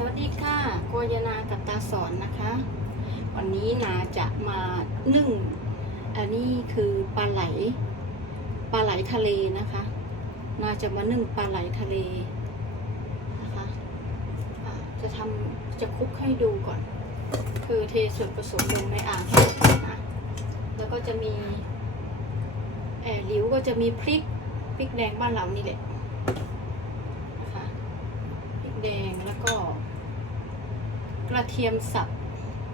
สวัสดีค่ะโกยนากับตาสอนนะคะ วันนี้นาจะมานึ่ง อันนี้คือปลาไหล ปลาไหลทะเลนะคะ นาจะมานึ่งปลาไหลทะเลนะคะอ่าจะทำจะคลุกให้ดูก่อน คือเทส่วนผสมลงในอ่างนะแล้วก็จะมีแอบหลิวก็จะมีพริกพริกแดงบ้านเรานี่แหละนะคะพริกแดงแล้วก็ กระเทียมสับ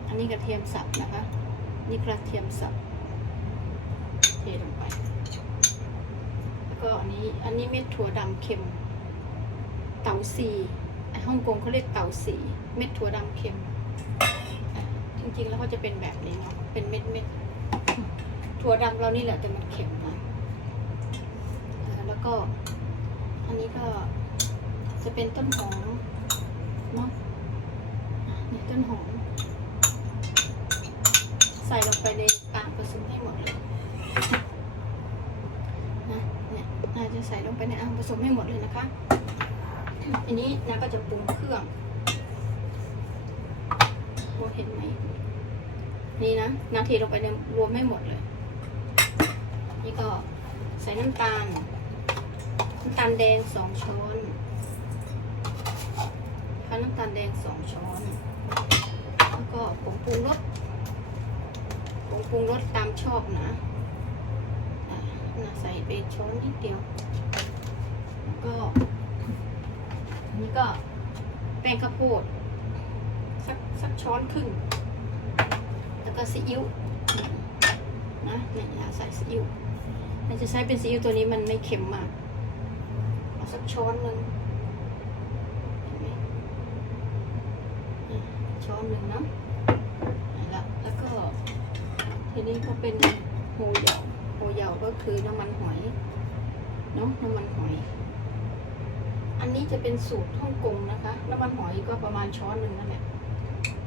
อันนี้กระเทียมสับนะคะ นี่กระเทียมสับ เทลงไป แล้วก็อันนี้ อันนี้เม็ดถั่วดำเค็ม เต๋าซีไอ้ฮ่องกงเขาเรียกเต๋าซีเม็ดถั่วดำเค็ม จริงๆแล้วเขาจะเป็นแบบนี้เนาะ เป็นเม็ดเม็ดถั่วดำเรานี่แหละแต่มันเค็มนะแล้วก็อันนี้ก็จะเป็นต้นหอมเนาะ อะนี่ต้นหอม ใส่ลงไปในอ่างผสมให้หมดเลยนะเนี่ยนาจะใส่ลงไปในอ่างผสมให้หมดเลยนะคะอันนี้นาก็จะปรุงเครื่องโอเห็นไหมนี่นะนาเทลงไปในรวมให้หมดเลย นี่ก็ใส่น้ำตาลน้ำตาลแดงสองช้อนค่ะน้ำตาลแดงสองช้อน แล้วก็ผงปรุงรสผงปรุงรสตามชอบนะอะใส่ไปช้อนนิดเดียว แล้วก็อันนี้ก็แป้งข้าวโพดสักสักช้อนครึ่ง แล้วก็ซีอิ๊วนะเนี่ยอย่าใส่ซีอิ๊วเราจะใช้เป็นซีอิ๊วตัวนี้มันไม่เค็มมาก เอาสักช้อนหนึ่งเห็นไหมอะ ช้อนหนึ่งเนาะแล้วแล้วก็ทีนี้ก็เป็นโฮเหยาโฮเหยาก็คือน้ำมันหอยเนาะน้ำมันหอย อันนี้จะเป็นสูตรฮ่องกงนะคะ น้ำมันหอยก็ประมาณช้อนหนึ่งนั่นแหละ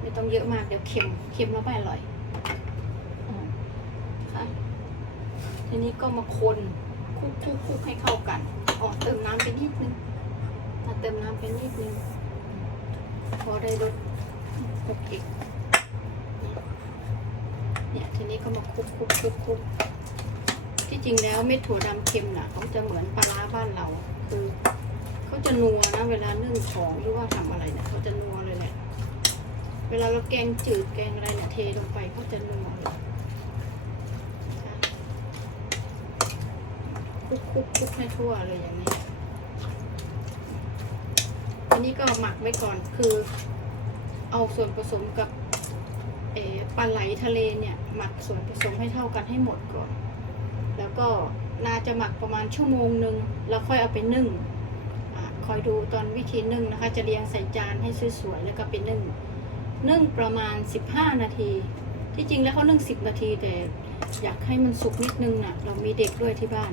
ไม่ต้องเยอะมากเดี๋ยวเค็มเค็มแล้วไม่อร่อยอค่ะทีนี้ก็มาคนคลุกคลุกคลุกให้เข้ากันอ๋อเติมน้ำไปนิดนึงถ้าเติมน้ำไปนิดนึงพอได้รส โอเคเนี่ยทีนี้ก็มาคลุกคลุกคลุกคลุกที่จริงแล้วเม็ดถั่วดำเค็มน่ะเขาจะเหมือนปลาร้าบ้านเรา คือเขาจะนัวนะ เวลานึ่งของหรือว่าทำอะไรเนี่ยเขาจะนัวเลยแหละเวลาเราแกงจืดแกงอะไรเนี่ยเทลงไปเขาจะนัวค่ะคลุกคลุกคลุกให้ทั่วเลยอย่างนี้อันนี้ก็หมักไว้ก่อนคือ เอาส่วนผสมกับปลาไหลทะเลเนี่ยหมักส่วนผสมให้เท่ากันให้หมดก่อน แล้วก็นาจะหมักประมาณชั่วโมงหนึ่งแล้วค่อยเอาไปนึ่งอคอยดูตอนวิธีนึ่งนะคะ จะเรียงใส่จานให้สวยๆแล้วก็ไปนึ่ง นึ่งประมาณ 15 นาที ที่จริงแล้วเขานึ่ง 10 นาทีแต่อยากให้มันสุกนิดนึงนะเรามีเด็กด้วยที่บ้าน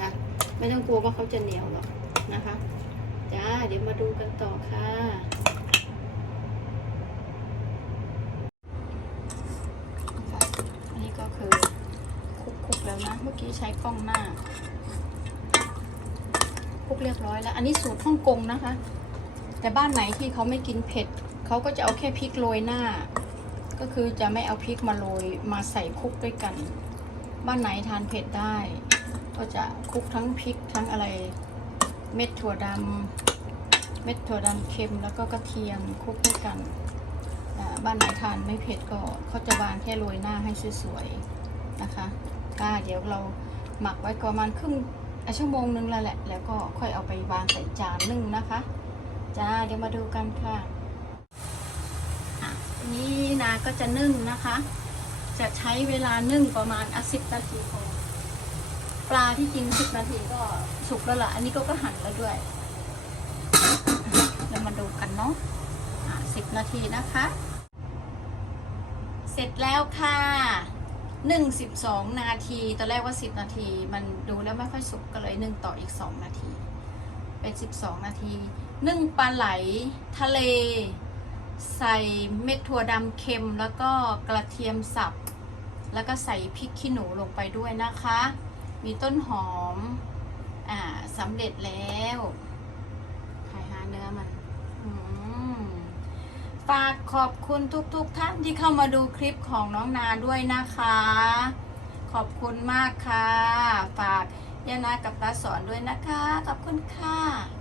ค่ะไม่ต้องกลัวว่าเขาจะเหนียวหรอกนะคะ จ้า เดี๋ยวมาดูกันต่อคะค่ะอันนี้ก็คือคลุกๆแล้ว นะ เมื่อกี้ใช้กล้องหน้าคลุกเรียบร้อยแล้ว อันนี้สูตรฮ่องกงนะคะ แต่บ้านไหนที่เขาไม่กินเผ็ดเขาก็จะเอาแค่พริกโรยหน้า ก็คือจะไม่เอาพริกมาโรยมาใส่คุกด้วยกัน บ้านไหนทานเผ็ดได้ ก็จะคุกทั้งพริกทั้งอะไร เม็ดถั่วดำเม็ดถั่วดำเค็มแล้วก็กระเทียมคุกด้วยกันบ้านไหนทานไม่เผ็ดก็เขาจะวางแค่โรยหน้าให้สวยๆนะคะ ก็เดี๋ยวเราหมักไว้ประมาณครึ่งชั่วโมงนึงแล้วแหละ แล้วก็ค่อยเอาไปวางใส่จานนึ่งนะคะ จ้า เดี๋ยวมาดูกันค่ะนนี้นาก็จะนึ่งนะคะ จะใช้เวลานึ่งประมาณอะสิบนาทีพอปลาที่จริงสิบนาทีก็สุกแล้วล่ะ อันนี้ก็ก็หั่นแล้วด้วย เรามาดูกันเนาะสิบนาทีนะคะ เสร็จแล้วค่ะ หนึ่งสิบสองนาทีตอนแรกว่าสิบนาที มันดูแล้วไม่ค่อยสุกก็เลยนึ่งต่ออีกสองนาที เป็นสิบสองนาทีนึ่งปลาไหลทะเล ใส่เม็ดถั่วดำเค็มแล้วก็กระเทียมสับ แล้วก็ใส่พริกขี้หนูลงไปด้วยนะคะ มีต้นหอม อ่าสำเร็จแล้วถ่หาเนื้อมัน ฝากขอบคุณทุกๆทท่านที่เข้ามาดูคลิปของน้องนาด้วยนะคะ ขอบคุณมากค่ะ ฝากยานากับตาสอนด้วยนะคะ ขอบคุณค่ะ